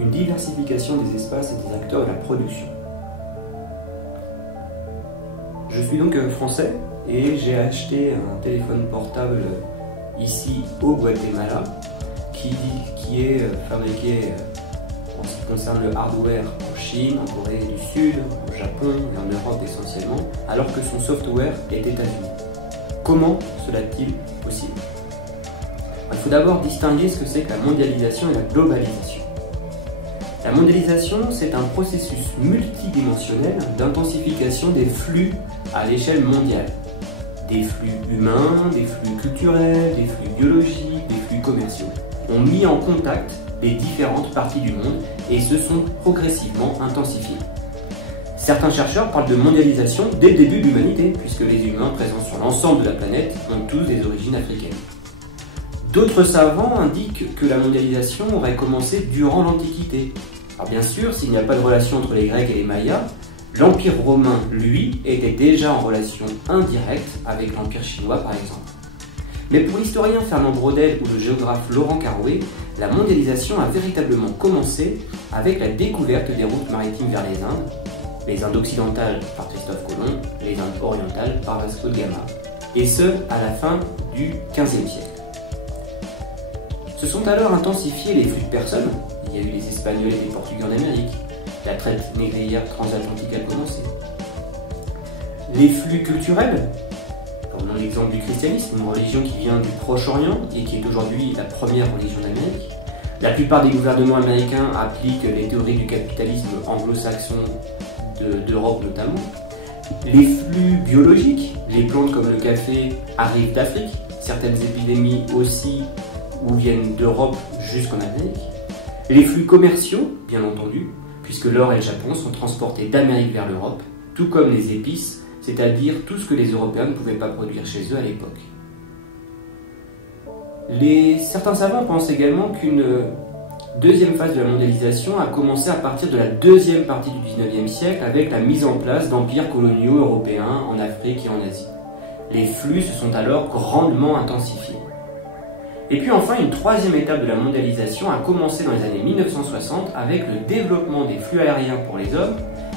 une diversification des espaces et des acteurs de la production. Je suis donc français et j'ai acheté un téléphone portable ici au Guatemala qui est fabriqué en ce qui concerne le hardware en Chine, en Corée du Sud, au Japon et en Europe essentiellement, alors que son software est États-Unis. Comment cela est-il possible? Il faut d'abord distinguer ce que c'est que la mondialisation et la globalisation. La mondialisation, c'est un processus multidimensionnel d'intensification des flux à l'échelle mondiale. Des flux humains, des flux culturels, des flux biologiques, des flux commerciaux ont mis en contact les différentes parties du monde et se sont progressivement intensifiés. Certains chercheurs parlent de mondialisation dès le début de l'humanité, puisque les humains présents sur l'ensemble de la planète ont tous des origines africaines. D'autres savants indiquent que la mondialisation aurait commencé durant l'Antiquité. Alors bien sûr, s'il n'y a pas de relation entre les Grecs et les Mayas, l'Empire romain, lui, était déjà en relation indirecte avec l'Empire chinois par exemple. Mais pour l'historien Fernand Braudel ou le géographe Laurent Carouet, la mondialisation a véritablement commencé avec la découverte des routes maritimes vers les Indes occidentales par Christophe Colomb, les Indes orientales par Vasco de Gama, et ce, à la fin du XVe siècle. Se sont alors intensifiés les flux de personnes. Il y a eu les Espagnols et les Portugais en Amérique. La traite négrière transatlantique a commencé. Les flux culturels, prenons l'exemple du christianisme, une religion qui vient du Proche-Orient et qui est aujourd'hui la première religion d'Amérique. La plupart des gouvernements américains appliquent les théories du capitalisme anglo-saxon d'Europe notamment. Les flux biologiques, les plantes comme le café arrivent d'Afrique, certaines épidémies aussi ou viennent d'Europe jusqu'en Amérique. Les flux commerciaux, bien entendu, puisque l'or et le Japon sont transportés d'Amérique vers l'Europe, tout comme les épices, c'est-à-dire tout ce que les Européens ne pouvaient pas produire chez eux à l'époque. Certains savants pensent également qu'une deuxième phase de la mondialisation a commencé à partir de la deuxième partie du XIXe siècle avec la mise en place d'empires coloniaux européens en Afrique et en Asie. Les flux se sont alors grandement intensifiés. Et puis enfin, une troisième étape de la mondialisation a commencé dans les années 1960 avec le développement des flux aériens pour les hommes,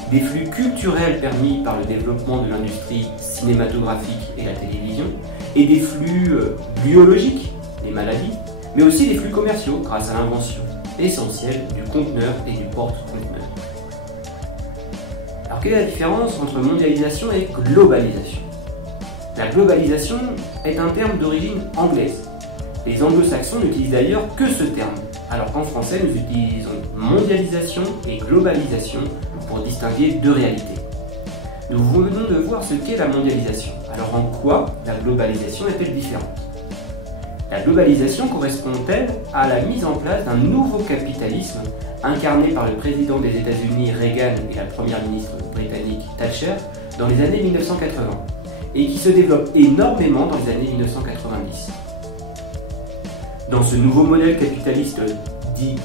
des flux culturels permis par le développement de l'industrie cinématographique et la télévision, et des flux biologiques, les maladies, mais aussi des flux commerciaux grâce à l'invention essentielle du conteneur et du porte-conteneur. Alors quelle est la différence entre mondialisation et globalisation? La globalisation est un terme d'origine anglaise. Les anglo-saxons n'utilisent d'ailleurs que ce terme, alors qu'en français nous utilisons mondialisation et globalisation pour distinguer deux réalités. Nous venons de voir ce qu'est la mondialisation. Alors en quoi la globalisation est-elle différente? La globalisation correspond-elle à la mise en place d'un nouveau capitalisme incarné par le président des États-Unis Reagan et la première ministre britannique Thatcher dans les années 1980 et qui se développe énormément dans les années 1990. Dans ce nouveau modèle capitaliste dit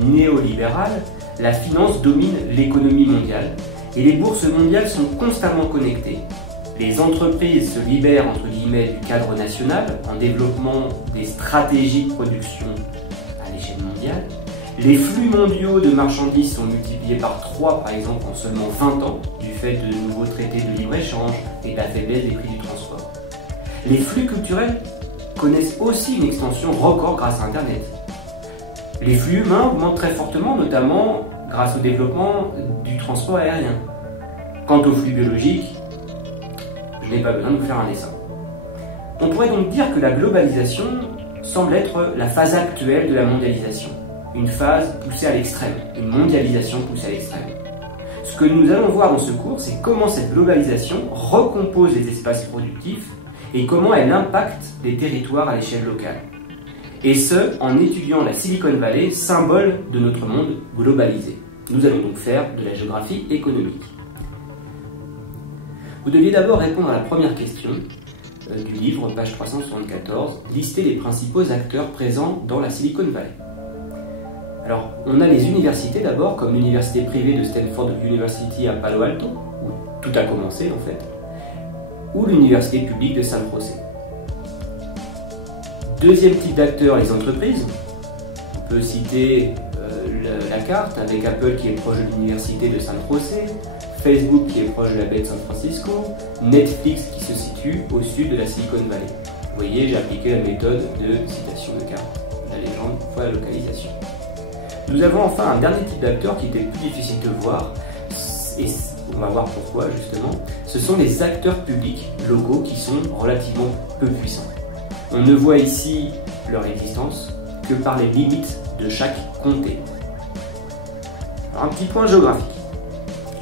néolibéral, la finance domine l'économie mondiale et les bourses mondiales sont constamment connectées. Les entreprises se libèrent entre guillemets du cadre national en développant des stratégies de production à l'échelle mondiale. Les flux mondiaux de marchandises sont multipliés par 3 par exemple en seulement 20 ans du fait de nouveaux traités de libre-échange et de la faiblesse des prix du transport. Les flux culturels connaissent aussi une extension record grâce à Internet. Les flux humains augmentent très fortement, notamment grâce au développement du transport aérien. Quant aux flux biologiques, je n'ai pas besoin de vous faire un dessin. On pourrait donc dire que la globalisation semble être la phase actuelle de la mondialisation. Une phase poussée à l'extrême, une mondialisation poussée à l'extrême. Ce que nous allons voir dans ce cours, c'est comment cette globalisation recompose les espaces productifs et comment elle impacte les territoires à l'échelle locale. Et ce, en étudiant la Silicon Valley, symbole de notre monde globalisé. Nous allons donc faire de la géographie économique. Vous deviez d'abord répondre à la première question du livre, page 374, lister les principaux acteurs présents dans la Silicon Valley. Alors, on a les universités d'abord, comme l'université privée de Stanford University à Palo Alto, où tout a commencé en fait, ou l'université publique de San José. Deuxième type d'acteurs, les entreprises. On peut citer la la carte, avec Apple qui est proche de l'université de San José, Facebook qui est proche de la baie de San Francisco, Netflix qui se situe au sud de la Silicon Valley. Vous voyez, j'ai appliqué la méthode de citation de carte, la légende fois la localisation. Nous avons enfin un dernier type d'acteurs qui était plus difficile de voir, et on va voir pourquoi justement. Ce sont les acteurs publics locaux qui sont relativement peu puissants. On ne voit ici leur existence que par les limites de chaque comté. Alors, un petit point géographique.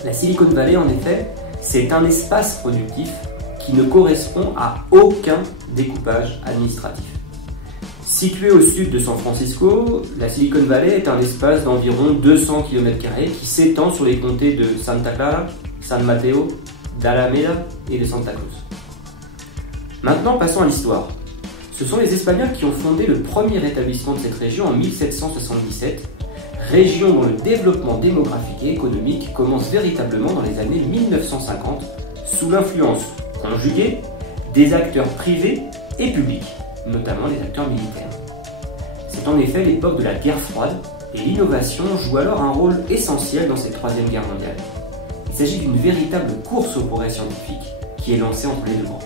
La Silicon Valley, en effet, c'est un espace productif qui ne correspond à aucun découpage administratif. Située au sud de San Francisco, la Silicon Valley est un espace d'environ 200 km² qui s'étend sur les comtés de Santa Clara, San Mateo, d'Alameda et de Santa Cruz. Maintenant, passons à l'histoire. Ce sont les Espagnols qui ont fondé le premier établissement de cette région en 1777, région dont le développement démographique et économique commence véritablement dans les années 1950, sous l'influence conjuguée des acteurs privés et publics, notamment les acteurs militaires. C'est en effet l'époque de la guerre froide, et l'innovation joue alors un rôle essentiel dans cette troisième guerre mondiale. Il s'agit d'une véritable course au progrès scientifique qui est lancée entre les deux camps.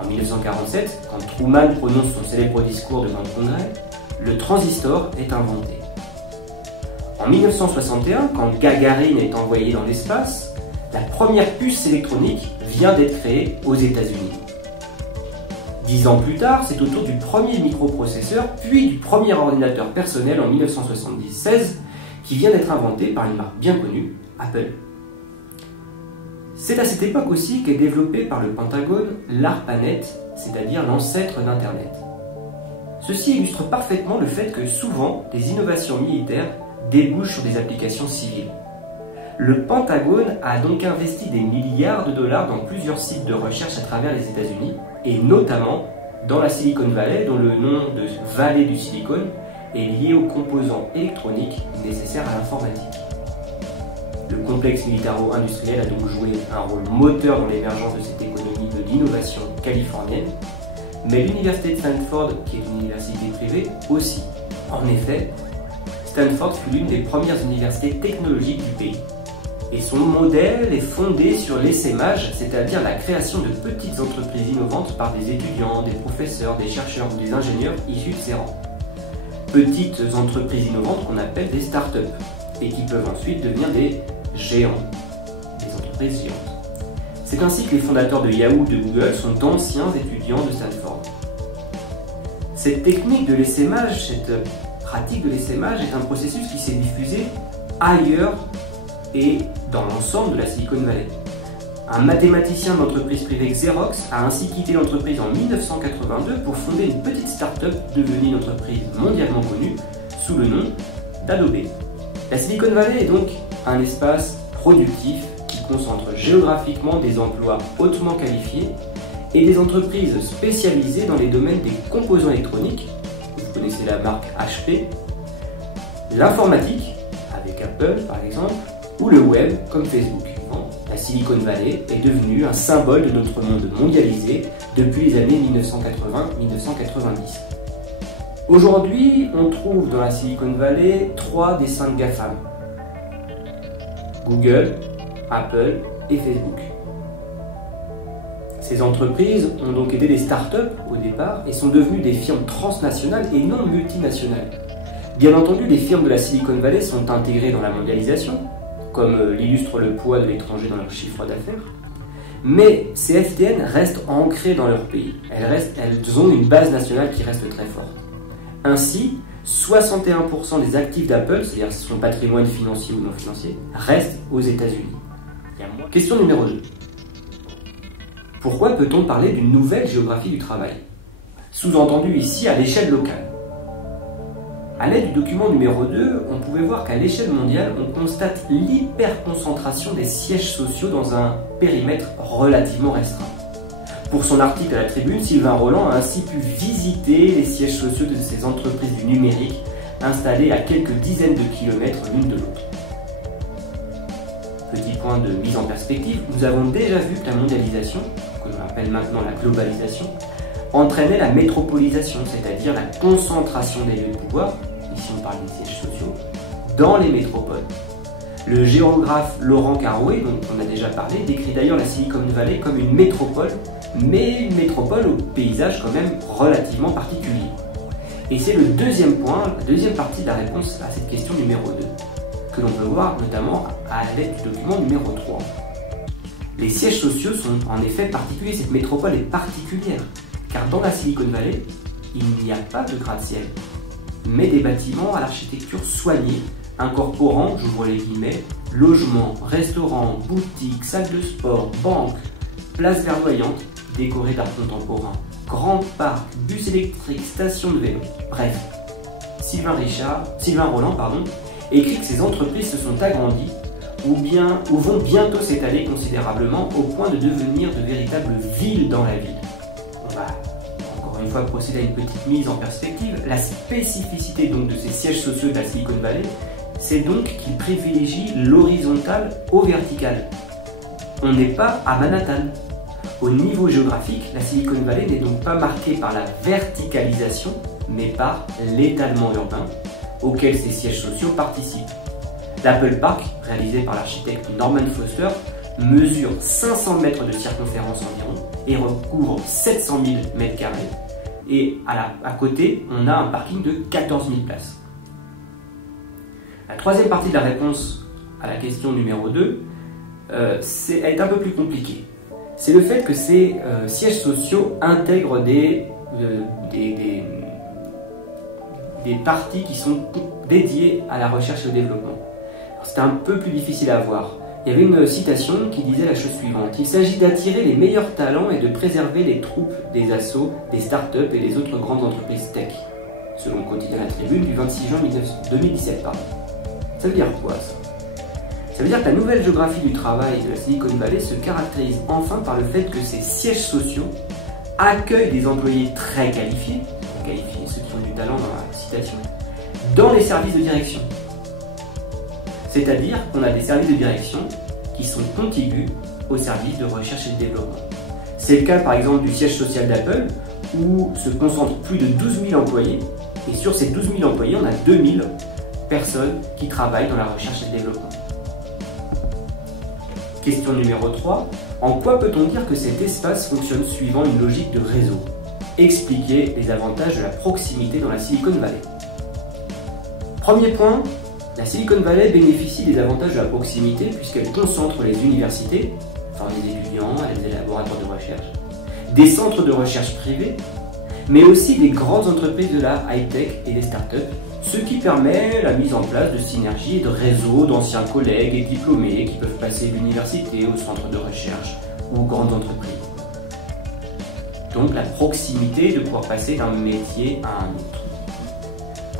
En 1947, quand Truman prononce son célèbre discours devant le Congrès, le transistor est inventé. En 1961, quand Gagarin est envoyé dans l'espace, la première puce électronique vient d'être créée aux États-Unis. 10 ans plus tard, c'est au tour du premier microprocesseur, puis du premier ordinateur personnel en 1976, qui vient d'être inventé par une marque bien connue, Apple. C'est à cette époque aussi qu'est développé par le Pentagone l'ARPANET, c'est-à-dire l'ancêtre d'Internet. Ceci illustre parfaitement le fait que souvent, les innovations militaires débouchent sur des applications civiles. Le Pentagone a donc investi des milliards de dollars dans plusieurs sites de recherche à travers les États-Unis, et notamment dans la Silicon Valley, dont le nom de vallée du silicone est lié aux composants électroniques nécessaires à l'informatique. Le complexe militaro-industriel a donc joué un rôle moteur dans l'émergence de cette économie de l'innovation californienne, mais l'université de Stanford, qui est une université privée, aussi. En effet, Stanford fut l'une des premières universités technologiques du pays. Et son modèle est fondé sur l'essaimage, c'est-à-dire la création de petites entreprises innovantes par des étudiants, des professeurs, des chercheurs ou des ingénieurs issus de ces rangs. Petites entreprises innovantes qu'on appelle des start-up et qui peuvent ensuite devenir des géants, des entreprises géantes. C'est ainsi que les fondateurs de Yahoo, de Google sont d'anciens étudiants de Stanford. Cette technique de l'essaimage, cette pratique de l'essaimage est un processus qui s'est diffusé ailleurs et dans l'ensemble de la Silicon Valley. Un mathématicien d'entreprise privée Xerox a ainsi quitté l'entreprise en 1982 pour fonder une petite start-up devenue une entreprise mondialement connue sous le nom d'Adobe. La Silicon Valley est donc un espace productif qui concentre géographiquement des emplois hautement qualifiés et des entreprises spécialisées dans les domaines des composants électroniques, vous connaissez la marque HP, l'informatique, avec Apple par exemple, ou le web comme Facebook. La Silicon Valley est devenue un symbole de notre monde mondialisé depuis les années 1980-1990. Aujourd'hui, on trouve dans la Silicon Valley 3 des 5 GAFAM. Google, Apple et Facebook. Ces entreprises ont donc été des startups au départ et sont devenues des firmes transnationales et non multinationales. Bien entendu, les firmes de la Silicon Valley sont intégrées dans la mondialisation, comme l'illustre le poids de l'étranger dans leur chiffre d'affaires. Mais ces FTN restent ancrées dans leur pays. Elles ont une base nationale qui reste très forte. Ainsi, 61% des actifs d'Apple, c'est-à-dire son patrimoine financier ou non financier, restent aux États-Unis. Question numéro 2. Pourquoi peut-on parler d'une nouvelle géographie du travail? Sous-entendu ici à l'échelle locale. À l'aide du document numéro 2, on pouvait voir qu'à l'échelle mondiale, on constate l'hyperconcentration des sièges sociaux dans un périmètre relativement restreint. Pour son article à la Tribune, Sylvain Roland a ainsi pu visiter les sièges sociaux de ces entreprises du numérique installées à quelques dizaines de kilomètres l'une de l'autre. Petit point de mise en perspective, nous avons déjà vu que la mondialisation, que l'on appelle maintenant la globalisation, entraînait la métropolisation, c'est-à-dire la concentration des lieux de pouvoir, si on parle des sièges sociaux, dans les métropoles. Le géographe Laurent Carouet, dont on a déjà parlé, décrit d'ailleurs la Silicon Valley comme une métropole, mais une métropole au paysage quand même relativement particulier. Et c'est le deuxième point, la deuxième partie de la réponse à cette question numéro 2, que l'on peut voir notamment à l'aide du document numéro 3. Les sièges sociaux sont en effet particuliers, cette métropole est particulière, car dans la Silicon Valley, il n'y a pas de gratte-ciel, mais des bâtiments à l'architecture soignée, incorporant, j'ouvre les guillemets, logements, restaurants, boutiques, salles de sport, banques, places verdoyantes, décorées d'art contemporain, grands parcs, bus électriques, stations de vélo. Bref, Sylvain Roland écrit que ces entreprises se sont agrandies ou vont bientôt s'étaler considérablement au point de devenir de véritables villes dans la ville. On va encore une fois procéder à une petite mise en perspective. La spécificité donc de ces sièges sociaux de la Silicon Valley, c'est donc qu'ils privilégient l'horizontal au vertical. On n'est pas à Manhattan. Au niveau géographique, la Silicon Valley n'est donc pas marquée par la verticalisation, mais par l'étalement urbain auquel ces sièges sociaux participent. L'Apple Park, réalisé par l'architecte Norman Foster, mesure 500 mètres de circonférence environ et recouvre 700 000 mètres carrés. Et à côté, on a un parking de 14 000 places. La troisième partie de la réponse à la question numéro 2 est un peu plus compliquée. C'est le fait que ces sièges sociaux intègrent des parties qui sont dédiées à la recherche et au développement. C'est un peu plus difficile à voir. Il y avait une citation qui disait la chose suivante: il s'agit d'attirer les meilleurs talents et de préserver les troupes des assos, des startups et des autres grandes entreprises tech, selon le quotidien La Tribune du 26 juin 2017. Ça veut dire quoi ça? Ça veut dire que la nouvelle géographie du travail de la Silicon Valley se caractérise enfin par le fait que ces sièges sociaux accueillent des employés très qualifiés, ceux qui ont du talent dans la citation, dans les services de direction. C'est-à-dire qu'on a des services de direction qui sont contigus aux services de recherche et de développement. C'est le cas par exemple du siège social d'Apple, où se concentrent plus de 12 000 employés, et sur ces 12 000 employés, on a 2 000 personnes qui travaillent dans la recherche et le développement. Question numéro 3. En quoi peut-on dire que cet espace fonctionne suivant une logique de réseau? Expliquez les avantages de la proximité dans la Silicon Valley. Premier point, la Silicon Valley bénéficie des avantages de la proximité puisqu'elle concentre les universités, forment des étudiants, elle a des laboratoires de recherche, des centres de recherche privés, mais aussi des grandes entreprises de la high-tech et des startups, ce qui permet la mise en place de synergies et de réseaux d'anciens collègues et diplômés qui peuvent passer de l'université au centre de recherche ou aux grandes entreprises. Donc la proximité de pouvoir passer d'un métier à un autre.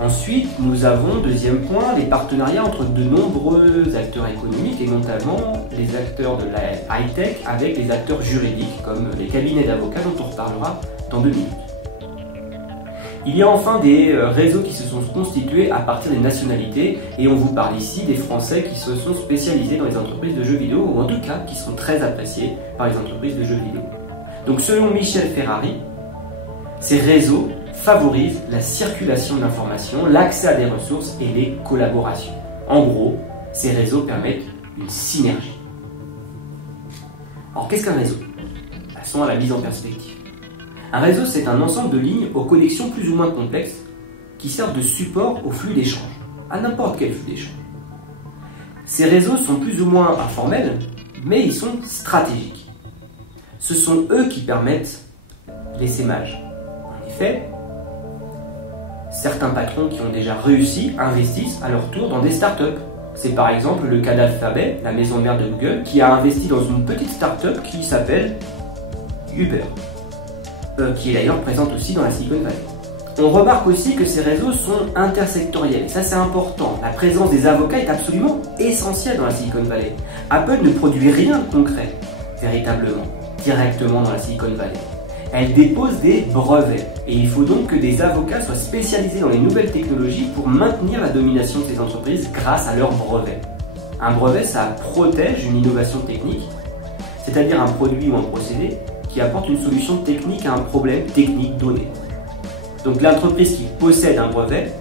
Ensuite, nous avons, deuxième point, les partenariats entre de nombreux acteurs économiques et notamment les acteurs de la high-tech avec les acteurs juridiques comme les cabinets d'avocats dont on reparlera dans 2 minutes. Il y a enfin des réseaux qui se sont constitués à partir des nationalités et on vous parle ici des Français qui se sont spécialisés dans les entreprises de jeux vidéo ou en tout cas qui sont très appréciés par les entreprises de jeux vidéo. Donc selon Michel Ferrari, ces réseaux favorisent la circulation d'informations, l'accès à des ressources et les collaborations. En gros, ces réseaux permettent une synergie. Alors qu'est-ce qu'un réseau? Passons à la mise en perspective. Un réseau, c'est un ensemble de lignes aux connexions plus ou moins complexes qui servent de support au flux d'échange, à n'importe quel flux d'échange. Ces réseaux sont plus ou moins informels, mais ils sont stratégiques. Ce sont eux qui permettent l'essaimage. En effet, certains patrons qui ont déjà réussi investissent à leur tour dans des startups. C'est par exemple le cas d'Alphabet, la maison mère de Google, qui a investi dans une petite startup qui s'appelle Uber, qui est d'ailleurs présente aussi dans la Silicon Valley. On remarque aussi que ces réseaux sont intersectoriels, et ça c'est important. La présence des avocats est absolument essentielle dans la Silicon Valley. Apple ne produit rien de concret, véritablement, directement dans la Silicon Valley. Elle dépose des brevets, et il faut donc que des avocats soient spécialisés dans les nouvelles technologies pour maintenir la domination de ces entreprises grâce à leurs brevets. Un brevet, ça protège une innovation technique, c'est-à-dire un produit ou un procédé qui apporte une solution technique à un problème technique donné. Donc l'entreprise qui possède un brevet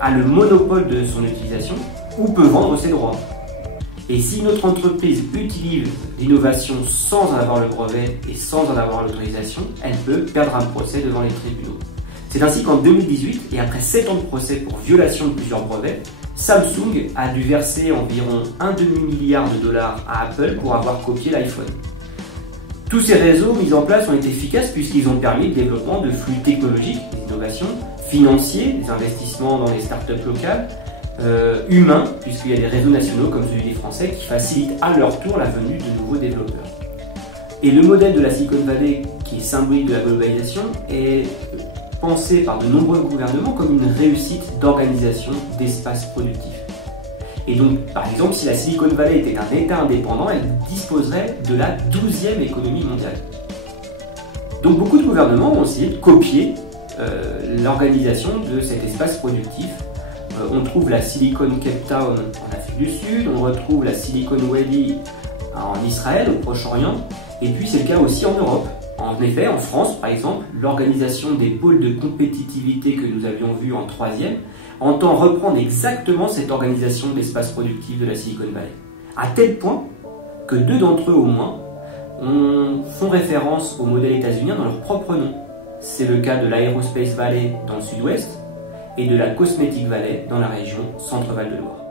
a le monopole de son utilisation ou peut vendre ses droits. Et si notre entreprise utilise l'innovation sans en avoir le brevet et sans en avoir l'autorisation, elle peut perdre un procès devant les tribunaux. C'est ainsi qu'en 2018, et après 7 ans de procès pour violation de plusieurs brevets, Samsung a dû verser environ $1,5 milliard à Apple pour avoir copié l'iPhone. Tous ces réseaux mis en place ont été efficaces puisqu'ils ont permis le développement de flux technologiques, des innovations, financiers, des investissements dans les startups locales, humains, puisqu'il y a des réseaux nationaux comme celui des Français qui facilitent à leur tour la venue de nouveaux développeurs. Et le modèle de la Silicon Valley, qui est symbolique de la globalisation, est pensé par de nombreux gouvernements comme une réussite d'organisation d'espaces productifs. Et donc, par exemple, si la Silicon Valley était un État indépendant, elle disposerait de la 12e économie mondiale. Donc beaucoup de gouvernements ont essayé de copier l'organisation de cet espace productif. On trouve la Silicon Cape Town en Afrique du Sud, on retrouve la Silicon Valley en Israël, au Proche-Orient, et puis c'est le cas aussi en Europe. En effet, en France, par exemple, l'organisation des pôles de compétitivité que nous avions vu en 3e entend reprendre exactement cette organisation de l'espace productif de la Silicon Valley. À tel point que 2 d'entre eux au moins font référence au modèle états-unien dans leur propre nom. C'est le cas de l'Aerospace Valley dans le sud-ouest et de la Cosmetic Valley dans la région Centre-Val de Loire.